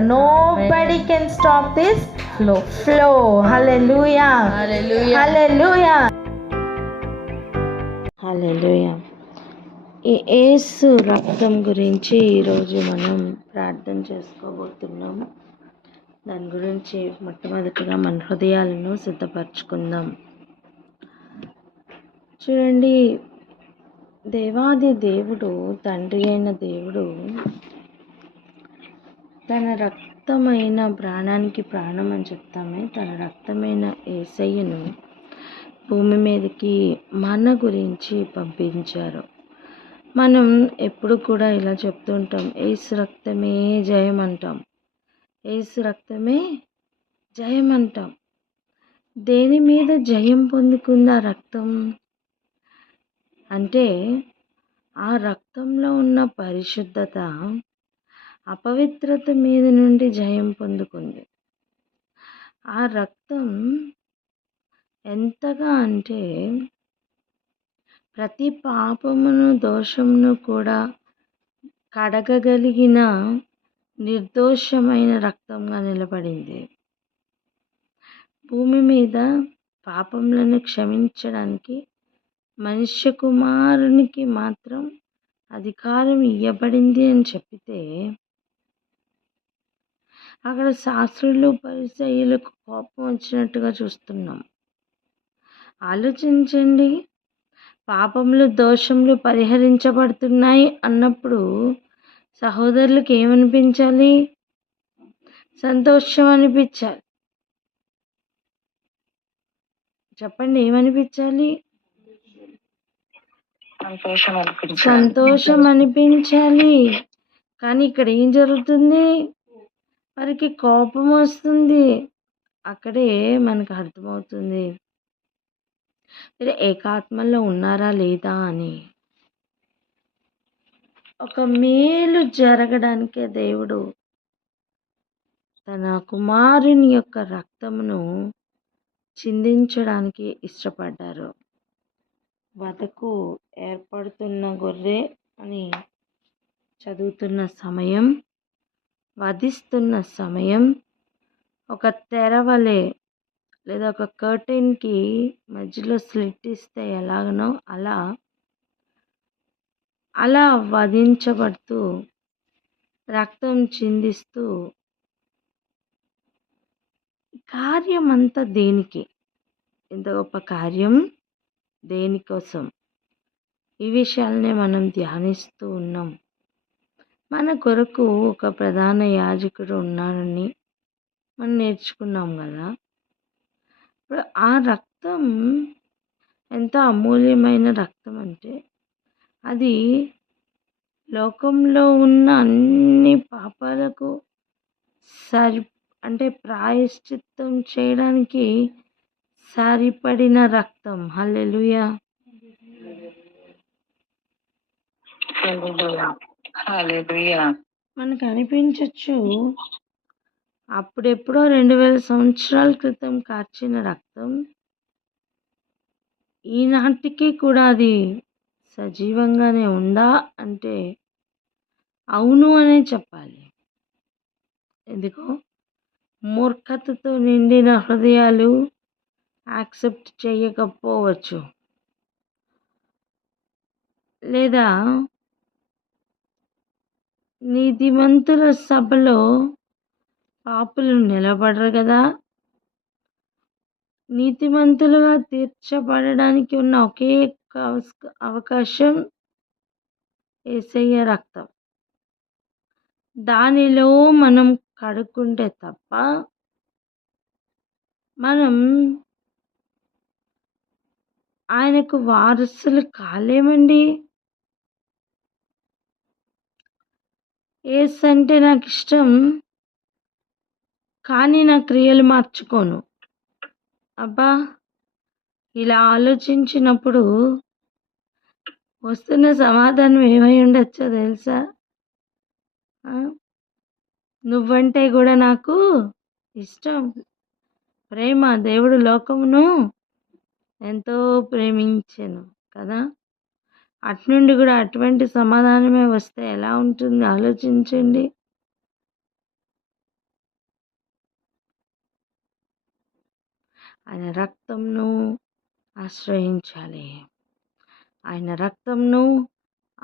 Nobody can stop this flow. Hallelujah. Hallelujah. Hallelujah. Hallelujah. ఈ యేసు రక్తం గురించి ఈరోజు మనం ప్రార్థన చేసుకోబోతున్నాము. దాని గురించి మొట్టమొదటిగా మన హృదయాలను సిద్ధపరచుకుందాం. చూడండి, దేవాది దేవుడు, తండ్రి అయిన దేవుడు తన రక్తమైన ప్రాణానికి ప్రాణం అని చెప్తామే, తన రక్తమైన యేసయ్యను భూమి మీదకి మన గురించి పంపించారు. మనం ఎప్పుడు కూడా ఇలా చెప్తూ ఉంటాం, యేసు రక్తమే జయం అంటాం, యేసు రక్తమే జయం అంటాం. దేని మీద జయం పొందుకుంది ఆ రక్తం అంటే, ఆ రక్తంలో ఉన్న పరిశుద్ధత అపవిత్రత మీద నుండి జయం పొందుకుంది. ఆ రక్తం ఎంతగా అంటే ప్రతి పాపమును దోషమును కూడా కడగగలిగిన నిర్దోషమైన రక్తంగా నిలబడింది. భూమి మీద పాపములను క్షమించడానికి మనుష్య కుమారునికి మాత్రం అధికారం ఇవ్వబడింది అని చెప్పితే, అక్కడ శాస్త్రులు పరిసయ్యులకు కోపం వచ్చినట్టుగా చూస్తున్నాం. ఆలోచించండి, పాపములు దోషములు పరిహరించబడుతున్నాయి అన్నప్పుడు సహోదరులకు ఏమనిపించాలి? సంతోషం అనిపించాలి. చెప్పండి, ఏమనిపించాలి? సంతోషం అనిపించాలి. కానీ ఇక్కడ ఏం జరుగుతుంది? వారికి కోపం వస్తుంది. అక్కడే మనకు అర్థమవుతుంది మీరు ఏకాత్మలో ఉన్నారా లేదా అని. ఒక మేలు జరగడానికే దేవుడు తన కుమారుని యొక్క రక్తమును చిందించడానికి ఇష్టపడ్డారు. వధకు ఏర్పడుతున్న గొర్రె అని చదువుతున్న సమయం, వధిస్తున్న సమయం, ఒక తెర వలె లేదా ఒక కర్టెన్కి మధ్యలో స్లిట్ ఇస్తే ఎలాగనో అలా వధించబడుతూ రక్తం చిందిస్తూ, కార్యం అంతా దేనికి? ఇంత గొప్ప కార్యం దేనికోసం? ఈ విషయాలనే మనం ధ్యానిస్తూ ఉన్నాం. మన కొరకు ఒక ప్రధాన యాజకుడు ఉన్నాడని మనం నేర్చుకున్నాం కదా. ఇప్పుడు ఆ రక్తం ఎంత అమూల్యమైన రక్తం అంటే, అది లోకంలో ఉన్న అన్ని పాపాలకు ప్రాయశ్చిత్తం చేయడానికి సరిపడిన రక్తం. హల్లెలూయా. మనకు అనిపించవచ్చు, అప్పుడెప్పుడో 2000 సంవత్సరాల క్రితం కార్చిన రక్తం ఈనాటికి కూడా అది సజీవంగానే ఉందా అంటే అవును అనే చెప్పాలి. ఎందుకో మూర్ఖతతో నిండిన హృదయాలు యాక్సెప్ట్ చేయకపోవచ్చు, లేదా నీతిమంతుల సభలో పాపులు నిలబడరు కదా. నీతిమంతులుగా తీర్చబడడానికి ఉన్న ఒకే అవకాశం యేసయ్య రక్తం. దానిలో మనం కడుక్కుంటే తప్ప మనం ఆయనకు వారసులు కాలేమండి. యేసు అంటే నాకు ఇష్టం, కానీ నా క్రియలు మార్చుకోను. అబ్బా, ఇలా ఆలోచించినప్పుడు వస్తున్న సమాధానం ఏమై ఉండొచ్చో తెలుసా? నువ్వంటే కూడా నాకు ఇష్టం, ప్రేమ. దేవుడు లోకమును ఎంతో ప్రేమించెను కదా. అట్నుండి కూడా అటువంటి సమాధానమే వస్తే ఎలా ఉంటుంది ఆలోచించండి. ఆయన రక్తంను ఆశ్రయించాలి. ఆయన రక్తంను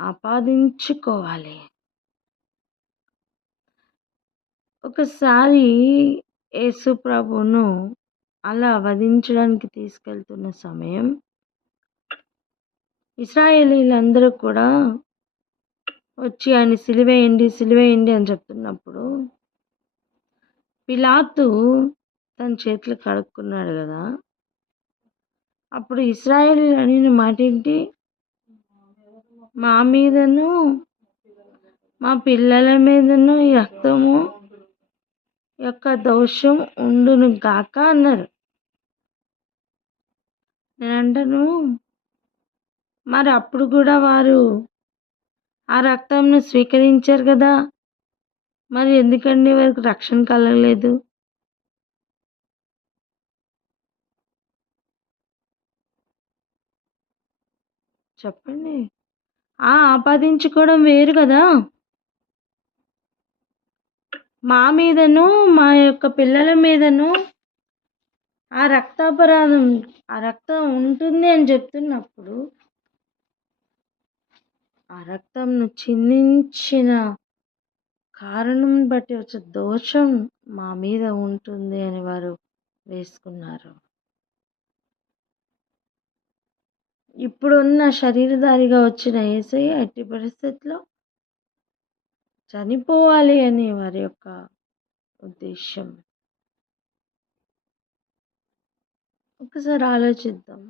ఆపాదించుకోవాలి. ఒకసారి యేసు ప్రభువును అలా వధించడానికి తీసుకెళ్తున్న సమయం ఇశ్రాయేలీయులందరూ కూడా వచ్చి ఆయన సిలువేయండి సిలువేయండి అని చెప్తున్నప్పుడు పిలాతు తన చేతులు కడుక్కున్నాడు కదా. అప్పుడు ఇశ్రాయేలీయులు అనిన మాట ఏంటి? మా మీదను మా పిల్లల మీదను ఈ రక్తము యొక్క దోషం ఉండును గాక అన్నారు. నేను అంటాను, మరి అప్పుడు కూడా వారు ఆ రక్తంను స్వీకరించారు కదా, మరి ఎందుకండి వారికి రక్షణ కలగలేదు? చెప్పండి. ఆపాదించుకోవడం వేరు కదా. మా మీదను మా యొక్క పిల్లల మీదను ఆ రక్తాపరాధం ఆ రక్తం ఉంటుంది అని చెప్తున్నప్పుడు ఆ రక్తంను చిందించిన కారణం బట్టి వచ్చే దోషం మా మీద ఉంటుంది అని వారు వేసుకున్నారు. ఇప్పుడున్న శరీరధారిగా వచ్చిన యేసయ్య ఎట్టి పరిస్థితిలో చనిపోవాలి అని వారి యొక్క ఉద్దేశం. ఒకసారి ఆలోచిద్దాం.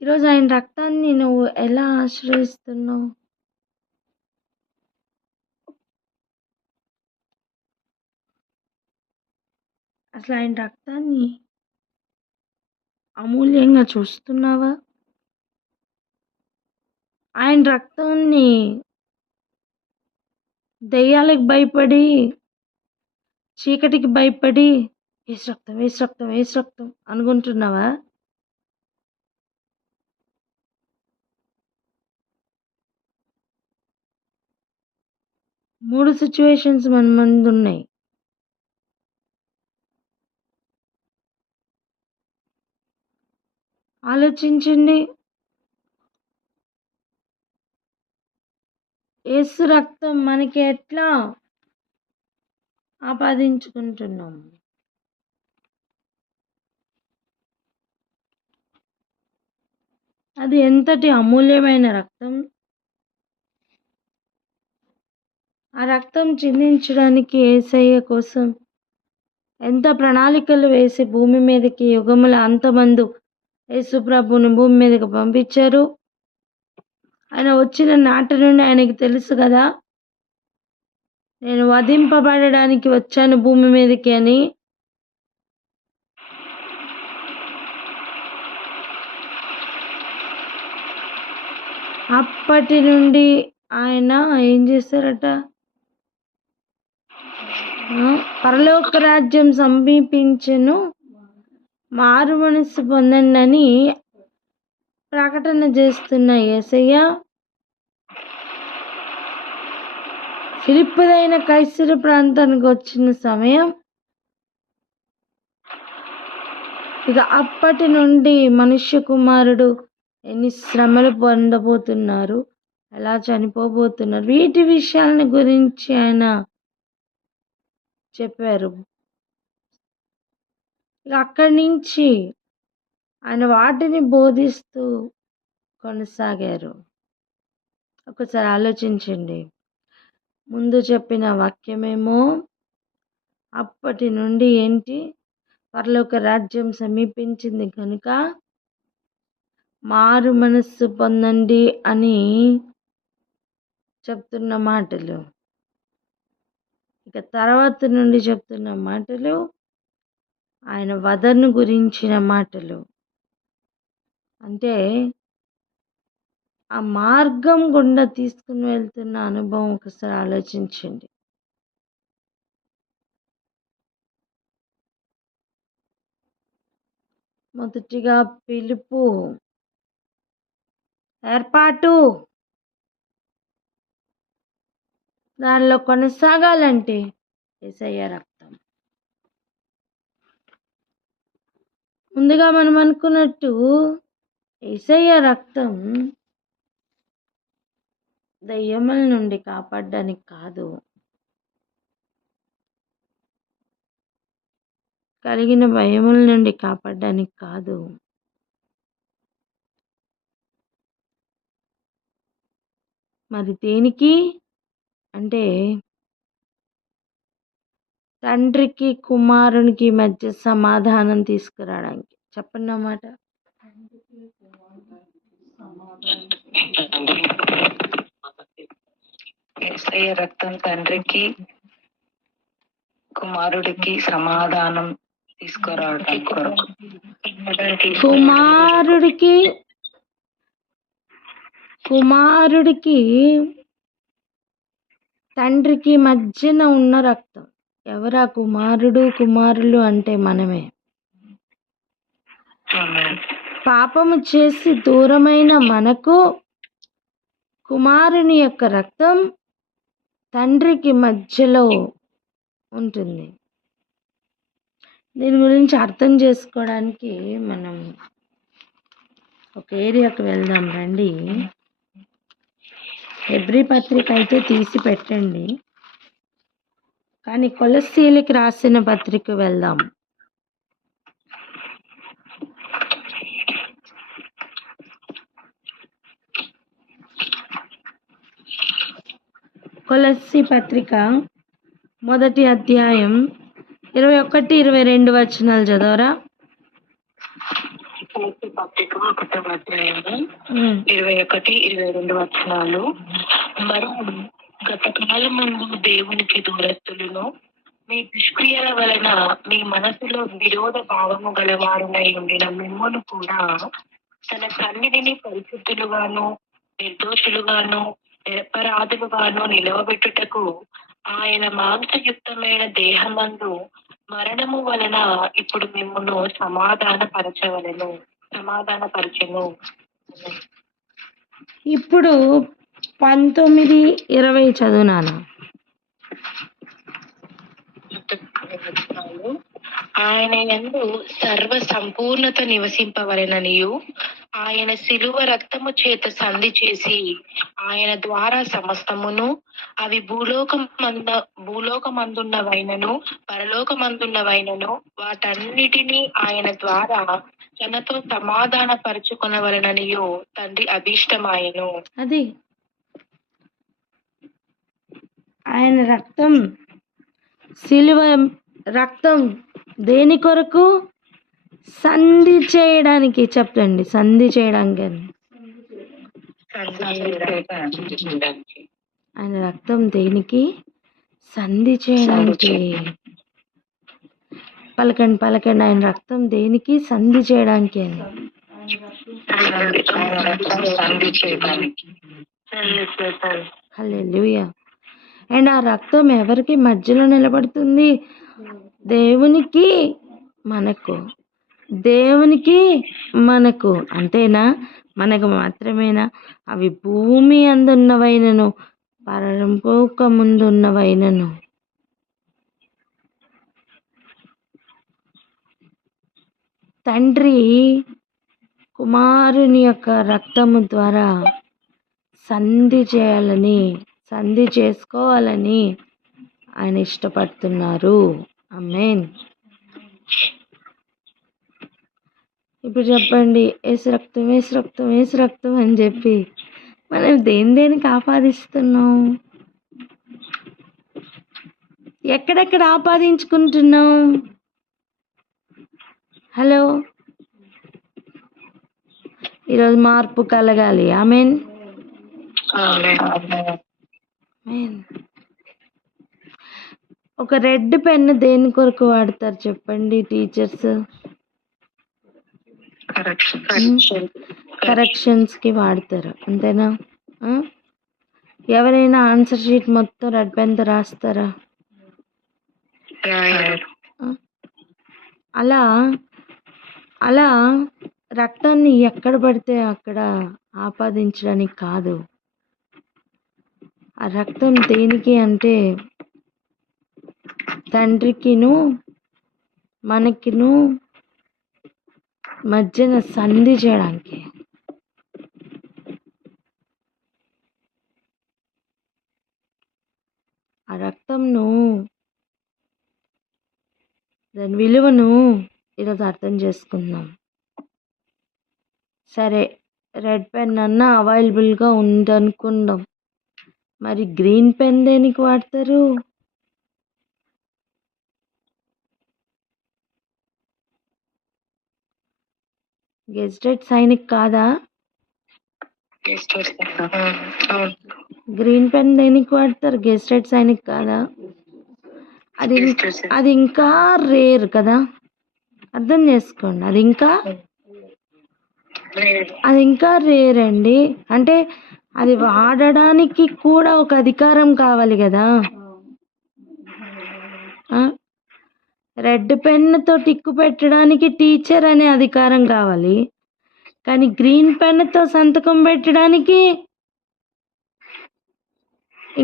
ఈరోజు ఆయన రక్తాన్ని నువ్వు ఎలా ఆశ్రయిస్తున్నావు? అసలు ఆయన రక్తాన్ని అమూల్యంగా చూస్తున్నావా? ఆయన రక్తాన్ని దెయ్యాలకు భయపడి, చీకటికి భయపడి ఏసు రక్తం ఏసు రక్తం ఏసు రక్తం అనుకుంటున్నావా? మూడు సిచ్యువేషన్స్ మన ముందు ఉన్నాయి. ఆలోచించండి. యేసు రక్తం మనకి ఎట్లా ఆపాదించుకుంటున్నాం? అది ఎంతటి అమూల్యమైన రక్తం. ఆ రక్తం చిందించడానికి యేసయ్య కోసం ఎంత ప్రణాళికలు వేసి భూమి మీదకి యుగముల అంతమందు యేసు ప్రభువుని భూమి మీదకి పంపించారు. ఆయన వచ్చిన నాటి నుండి ఆయనకి తెలుసు కదా, నేను వధింపబడడానికి వచ్చాను భూమి మీదకి అని. అప్పటి నుండి ఆయన ఏం చేశారట? పరలోక రాజ్యం సమీపించెను, మారు మనసు పొందండి అని ప్రకటన చేస్తున్న యేసయ్య ఫిలిప్పుదైన కైసరు ప్రాంతానికి వచ్చిన సమయం, ఇక అప్పటి నుండి మనుష్య కుమారుడు ఎన్ని శ్రమలు పొందబోతున్నారు, ఎలా చనిపోబోతున్నారు, వీటి విషయాలని గురించి ఆయన చెప్పారు. ఇక అక్కడి నుంచి ఆయన వాటిని బోధిస్తూ కొనసాగారు. ఒకసారి ఆలోచించండి. ముందు చెప్పిన వాక్యమేమో అప్పటి నుండి ఏంటి? పరలోక రాజ్యం సమీపించింది కనుక మారు మనస్సు పొందండి అని చెప్తున్న మాటలు. ఇక తర్వాత నుండి చెప్తున్న మాటలు ఆయన వధను గురించిన మాటలు. అంటే ఆ మార్గం గుండా తీసుకుని వెళ్తున్న అనుభవం ఒకసారి ఆలోచించండి. మొదటిగా పిలుపు, ఏర్పాటు, దానిలో కొనసాగాలంటే యేసయ్య రక్తం. ముందుగా మనం అనుకున్నట్టు యేసయ్య రక్తం దయ్యముల నుండి కాపాడడానికి కాదు, కలిగిన భయముల నుండి కాపాడడానికి కాదు, మరి దేనికి అంటే తండ్రికి కుమారునికి మధ్య సమాధానం తీసుకురావడానికి. చెప్పండి అన్నమాట. యేసయ్య రక్తం తండ్రికి కుమారుడికి సమాధానం తీసుకురావడానికి కొరకు. కుమారుడికి తండ్రికి మధ్యన ఉన్న రక్తం. ఎవరా కుమారులు అంటే మనమే. పాపము చేసి దూరమైన మనకు కుమారుని యొక్క రక్తం తండ్రికి మధ్యలో ఉంటుంది. దీని గురించి అర్థం చేసుకోవడానికి మనం ఒక ఏరియాకి వెళ్దాం రండి. హెబ్రీ పత్రిక అయితే తీసి పెట్టండి, కానీ కొలస్సీలకి రాసిన పత్రిక వెళ్దాం. కొలస్సీ పత్రిక 1వ అధ్యాయం 21-22 వచనాలు చదవరా. పత్రిక 1వ అధ్యాయము 21-22 వచనాలు. మరి గత కాలమందు దేవునికి దూరస్తులను, మీ దుష్క్రియల వలన మీ మనసులో విరోధ భావము గలవారునై ఉండిన మిమ్మును కూడా తన సన్నిధిని పరిశుద్ధులుగాను నిర్దోషులుగాను నిరపరాధులుగాను నిలవబెట్టుటకు ఆయన మాంసయుక్తమైన దేహమందు మరణము వలన ఇప్పుడు మిమ్మును సమాధానపరచెను. ఇప్పుడు 19-20 చదువునాను. ఆయన యందు సర్వ సంపూర్ణత నివసింపవలెననియు, ఆయన శిలువ రక్తము చేత సంధి చేసి ఆయన ద్వారా సమస్తమును, అవి భూలోకమందున్నవైనను పరలోకమందున్నవైనను వాటన్నిటినీ ఆయన ద్వారా తనతో సమాధాన పరుచుకొనవలెననియు తండ్రి అభీష్టమాయెను. అది ఆయన రక్తం, శిలువ రక్తం దేని కొరకు? సంధి చేయడానికి. చెప్పండి, సంధి చేయడానికి. ఆయన రక్తం దేనికి? సంధి చేయడానికి. పలకండి, ఆయన రక్తం దేనికి? సంధి చేయడానికి అని. హల్లెలూయా. అండ్ ఆ రక్తం ఎవరికి మధ్యలో నిలబడుతుంది? దేవునికి మనకు. దేవునికి మనకు. అంతేనా? మనకు మాత్రమేనా? అవి భూమి అందున్నవైనను పరలోక ముందున్నవైనను. తండ్రి కుమారుని యొక్క రక్తము ద్వారా సంధి చేసుకోవాలని ఆయన ఇష్టపడుతున్నారు. ఆమేన్. ఇప్పుడు చెప్పండి, యేసు రక్తం అని చెప్పి మనం దేనికి ఆపాదిస్తున్నాం? ఎక్కడెక్కడ ఆపాదించుకుంటున్నాం? హలో, ఈరోజు మార్పు కలగాలి. ఆమేన్. ఒక రెడ్ పెన్ దేని కొరకు వాడతారు చెప్పండి టీచర్స్? కరెక్షన్స్ కి వాడతారు, అంతేనా? ఎవరైనా ఆన్సర్ షీట్ మొత్తం రెడ్ పెన్ తో రాస్తారా? అలా రక్తాన్ని ఎక్కడ పడితే అక్కడ ఆపాదించడానికి కాదు. ఆ రక్తం దేనికి అంటే తండ్రికిను మనకిను మధ్యన సంధి చేయడానికి. ఆ రక్తంను, దాని విలువను ఈరోజు అర్థం చేసుకుందాం. సరే, రెడ్ పెన్ అన్నా అవైలబుల్గా ఉందనుకుందాం, మరి గ్రీన్ పెన్ దేనికి వాడతారు? గెజిటెడ్ సైనిక్ కాదా? గ్రీన్ పెన్ దేనికి వాడతారు? గెజిటెడ్ సైనిక్ కాదా? అది ఇంకా రేర్ కదా, అర్థం చేసుకోండి. అది ఇంకా రేర్ అండి. అంటే అది వాడడానికి కూడా ఒక అధికారం కావాలి కదా. రెడ్ పెన్తో టిక్కు పెట్టడానికి టీచర్ అనే అధికారం కావాలి, కానీ గ్రీన్ పెన్తో సంతకం పెట్టడానికి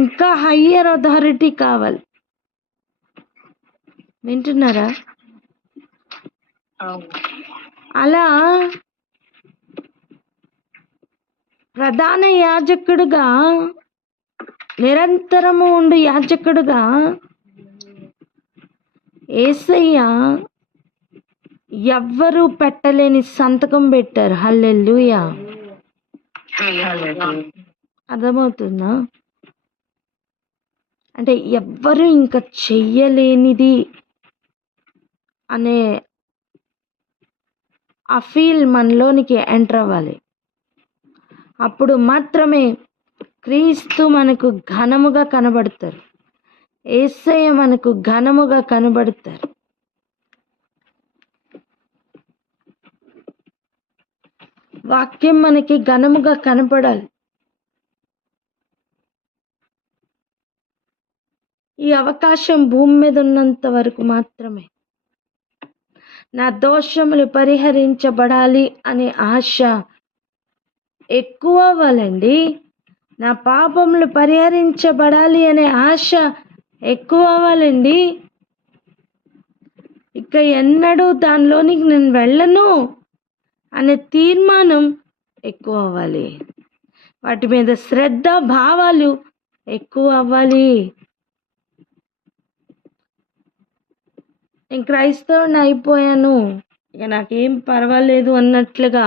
ఇంకా హయ్యర్ అథారిటీ కావాలి. వింటున్నారా? అలా ప్రధాన యాజకుడుగా, నిరంతరము ఉండు యాజకుడుగా యేసయ్య ఎవ్వరూ పెట్టలేని సంతకం పెట్టారు. హల్లెలూయా. అర్థమవుతుందా? అంటే ఎవ్వరూ ఇంకా చెయ్యలేనిది అనే ఆ ఫీల్ మనలోనికి ఎంటర్ అవ్వాలి. అప్పుడు మాత్రమే క్రీస్తు మనకు ఘనముగా కనబడతారు, యేసయ్య మనకు ఘనముగా కనబడతారు. వాక్యం మనకి ఘనముగా కనపడాలి. ఈ అవకాశం భూమి మీద ఉన్నంత వరకు మాత్రమే. నా దోషములు పరిహరించబడాలి అనే ఆశ ఎక్కువ అవ్వాలండి. నా పాపములు పరిహరించబడాలి అనే ఆశ ఎక్కువ అవ్వాలండి. ఇక ఎన్నడూ దానిలోనికి నేను వెళ్ళను అనే తీర్మానం ఎక్కువ అవ్వాలి. వాటి మీద శ్రద్ధ భావాలు ఎక్కువ అవ్వాలి. నేను క్రైస్తవుని అయిపోయాను, ఇక నాకేం పర్వాలేదు అన్నట్లుగా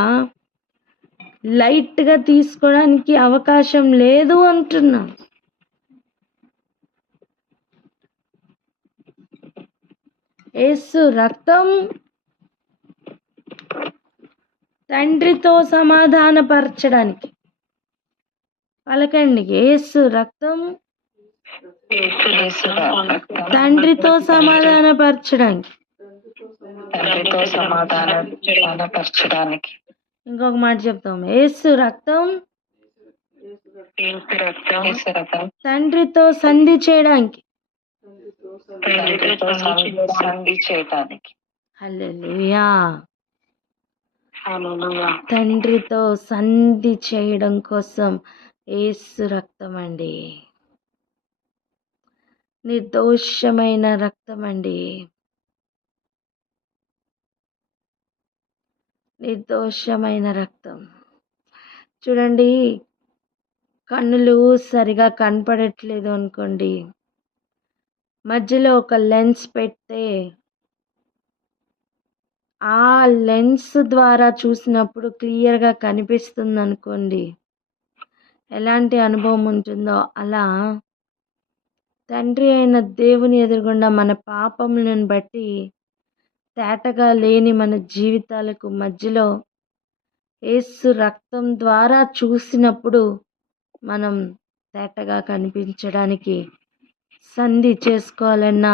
లైట్గా తీసుకోవడానికి అవకాశం లేదు అంటున్నా. యేసు రక్తం తండ్రితో సమాధానపరచడానికి. పలకండి, యేసు రక్తం తండ్రితో సమాధానపరచడానికి. ఇంకొక మాట చెప్తాం, యేసు రక్తం తండ్రితో సంధి చేయడానికి. హల్లెలూయా. తండ్రితో సంధి చేయడం కోసం యేసు రక్తం అండి, నిర్దోషమైన రక్తం అండి, నిర్దోషమైన రక్తం. చూడండి, కన్నులు సరిగా కనపడట్లేదు అనుకోండి, మధ్యలో ఒక లెన్స్ పెడితే ఆ లెన్స్ ద్వారా చూసినప్పుడు క్లియర్గా కనిపిస్తుంది అనుకోండి, ఎలాంటి అనుభవం ఉంటుందో అలా తండ్రి అయిన దేవుని ఎదురుగుండా మన పాపములను బట్టి తేటగా లేని మన జీవితాలకు మధ్యలో యేసు రక్తం ద్వారా చూసినప్పుడు మనం తేటగా కనిపించడానికి సంధి చేసుకోవాలన్న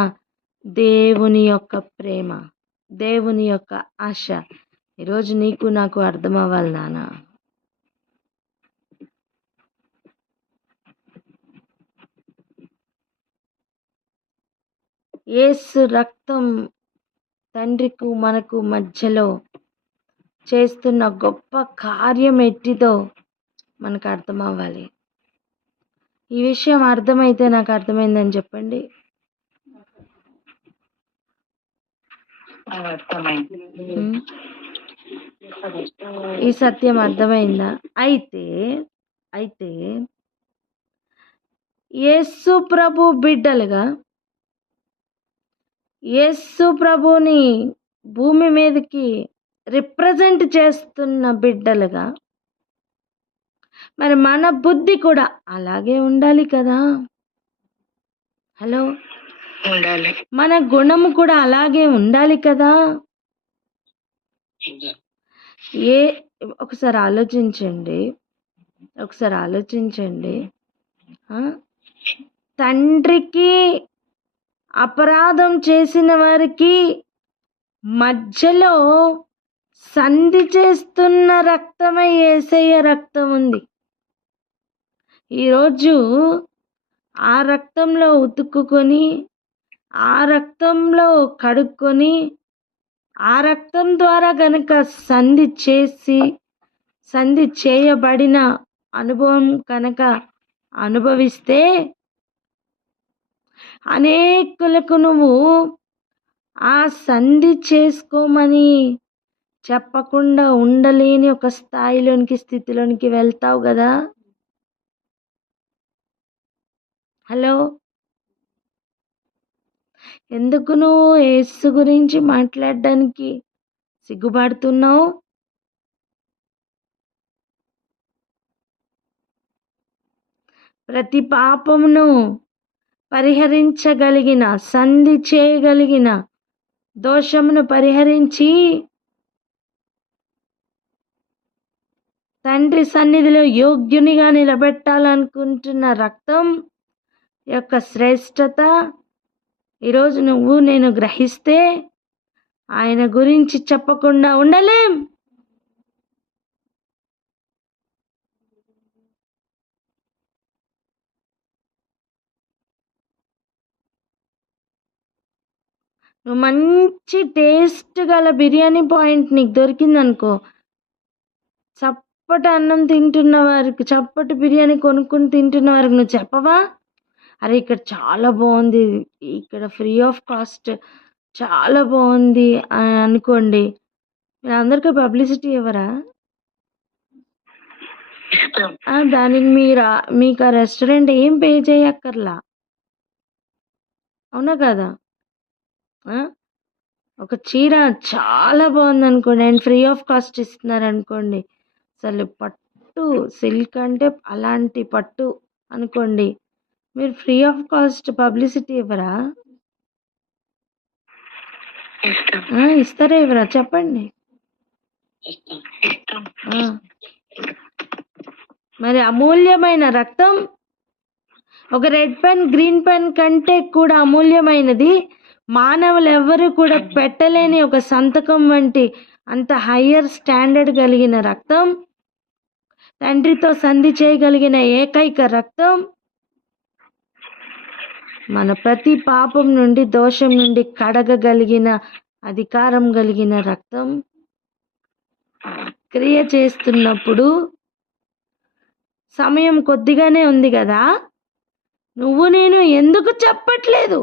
దేవుని యొక్క ప్రేమ, దేవుని యొక్క ఆశ ఈరోజు నీకు నాకు అర్థం అవ్వాలి నాన్న. యేసు రక్తం తండ్రికి మనకు మధ్యలో చేస్తున్న గొప్ప కార్యం ఎట్టిదో మనకు అర్థం అవ్వాలి. ఈ విషయం అర్థమైతే నాకు అర్థమైందని చెప్పండి. ఈ సత్యం అర్థమైందా? అయితే అయితే యేసు ప్రభు బిడ్డలుగా యేసు ప్రభుని భూమి మీదకి రిప్రజెంట్ చేస్తున్న బిడ్డలుగా మరి మన బుద్ధి కూడా అలాగే ఉండాలి కదా. హలో, ఉండాలి. మన గుణము కూడా అలాగే ఉండాలి కదా. ఏ ఒకసారి ఆలోచించండి. తండ్రికి అపరాధం చేసిన వారికి మధ్యలో సంధి చేస్తున్న రక్తమే యేసయ్య రక్తం ఉంది. ఈరోజు ఆ రక్తంలో ఉతుక్కుని, ఆ రక్తంలో కడుక్కొని, ఆ రక్తం ద్వారా గనక సంధి చేయబడిన అనుభవం కనుక అనుభవిస్తే అనేకులకు నువ్వు ఆ సంధి చేసుకోమని చెప్పకుండా ఉండలేని ఒక స్థితిలోనికి వెళ్తావు కదా. హలో, ఎందుకు నువ్వు యేసు గురించి మాట్లాడడానికి సిగ్గుపడుతున్నావు? ప్రతి పాపమును పరిహరించగలిగిన, సంధి చేయగలిగిన, దోషమును పరిహరించి తండ్రి సన్నిధిలో యోగ్యునిగా నిలబెట్టాలనుకుంటున్న రక్తం యొక్క శ్రేష్టత ఈరోజు నువ్వు నేను గ్రహిస్తే ఆయన గురించి చెప్పకుండా ఉండలేం. నువ్వు మంచి టేస్ట్ గల బిర్యానీ పాయింట్ నీకు దొరికిందనుకో, చప్పటి అన్నం తింటున్న వారికి, చప్పటి బిర్యానీ కొనుక్కొని తింటున్న వారికి నువ్వు చెప్పవా? అరే ఇక్కడ చాలా బాగుంది, ఇక్కడ ఫ్రీ ఆఫ్ కాస్ట్ చాలా బాగుంది అని అనుకోండి, మీరు అందరికీ పబ్లిసిటీ ఇవ్వరా? దానికి మీకు ఆ రెస్టారెంట్ ఏం పే చేయక్కర్లా, అవునా కదా. ఒక చీర చాలా బాగుంది అనుకోండి అండ్ ఫ్రీ ఆఫ్ కాస్ట్ ఇస్తున్నారు అనుకోండి, అసలు పట్టు సిల్క్ అంటే అలాంటి పట్టు అనుకోండి, మీరు ఫ్రీ ఆఫ్ కాస్ట్ పబ్లిసిటీ ఇవ్వరా? ఇస్తారా ఇవ్వరా చెప్పండి. మరి అమూల్యమైన రక్తం, ఒక రెడ్ పెన్ గ్రీన్ పెన్ కంటే కూడా అమూల్యమైనది, మానవులు ఎవ్వరూ కూడా పెట్టలేని ఒక సంతకం వంటి అంత హయ్యర్ స్టాండర్డ్ కలిగిన రక్తం, తండ్రితో సంధి చేయగలిగిన ఏకైక రక్తం, మన ప్రతి పాపం నుండి, దోషం నుండి కడగగలిగిన అధికారం కలిగిన రక్తం క్రియ చేస్తున్నప్పుడు సమయం కొద్దిగానే ఉంది కదా, నువ్వు నేను ఎందుకు చెప్పట్లేదు?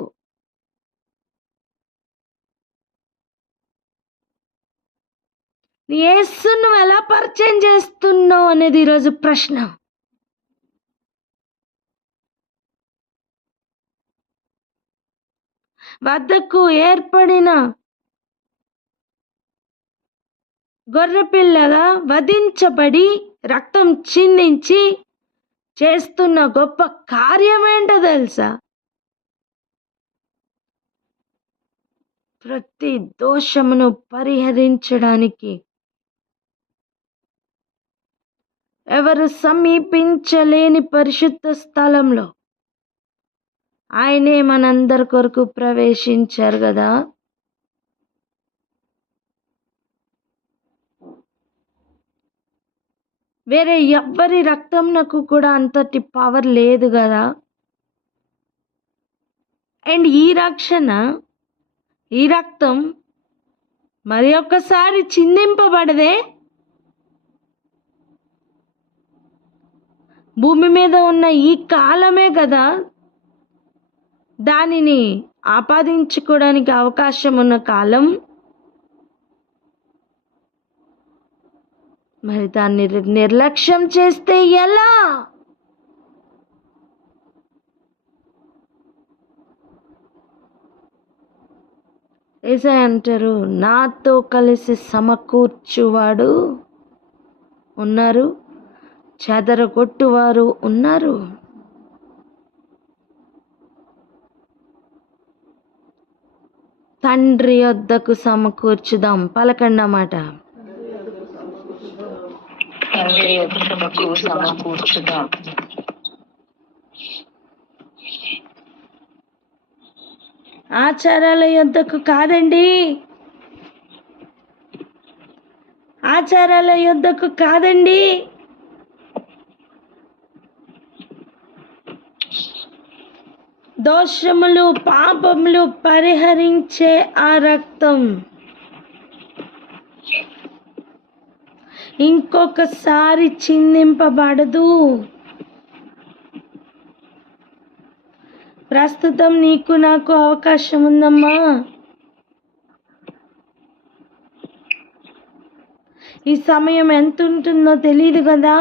యేసును నువ్వు ఎలా పరిచయం చేస్తున్నావు అనేది ఈరోజు ప్రశ్న. వద్దకు ఏర్పడిన గొర్రెపిల్లగా వధించబడి రక్తం చిందించి చేస్తున్న గొప్ప కార్యం ఏంటో తెలుసా? ప్రతి దోషమును పరిహరించడానికి ఎవరు సమీపించలేని పరిశుద్ధ స్థలంలో ఆయనే మనందరి కొరకు ప్రవేశించారు కదా. వేరే ఎవ్వరి రక్తంనకు కూడా అంతటి పవర్ లేదు కదా. అండ్ ఈ రక్తం మరి ఒక్కసారి చిందింపబడదే భూమి మీద ఉన్న ఈ కాలమే కదా దానిని ఆపాదించుకోవడానికి అవకాశం ఉన్న కాలం. మరి దాన్ని నిర్లక్ష్యం చేస్తే ఎలా? యేసయ్య అంటారు, నాతో కలిసి సమకూర్చువాడు ఉన్నారు, చెదరగొట్టువారు ఉన్నారు. తండ్రి యొద్దకు సమకూర్చుదాం. పలకండి అన్నమాట. తండ్రి యొద్దకు సమకూర్చుదాం. ఆచారాల యొద్దకు కాదండి, ఆచారాల యొద్దకు కాదండి. దోషములు పాపములు పరిహరించే ఆ రక్తం ఇంకొకసారి చిందింపబడదు. ప్రస్తుతం నీకు నాకు అవకాశం ఉందమ్మా. ఈ సమయం ఎంత ఉంటుందో తెలియదు కదా.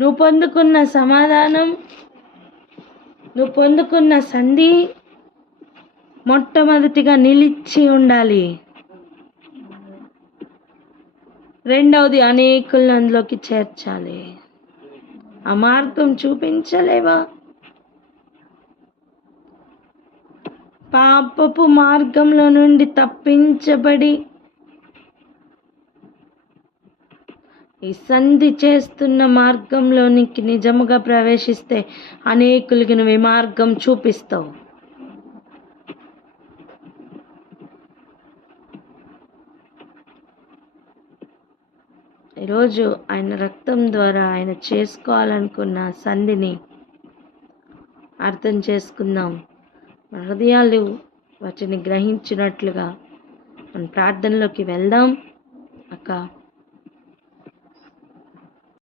నువ్వు పొందుకున్న సమాధానం, నువ్వు పొందుకున్న సంధి మొట్టమొదటిగా నిలిచి ఉండాలి. రెండవది అనేకులను అందులోకి చేర్చాలి. ఆ మార్గం చూపించలేవా? పాపపు మార్గంలో నుండి తప్పించబడి ఈ సంధి చేస్తున్న మార్గంలోనికి నిజముగా ప్రవేశిస్తే అనేకులకి నువ్వు ఈ మార్గం చూపిస్తావు. ఈరోజు ఆయన రక్తం ద్వారా ఆయన చేసుకోవాలనుకున్న సంధిని అర్థం చేసుకుందాం. మన హృదయాలు వాటిని గ్రహించినట్లుగా మన ప్రార్థనలోకి వెళ్దాం అక్క.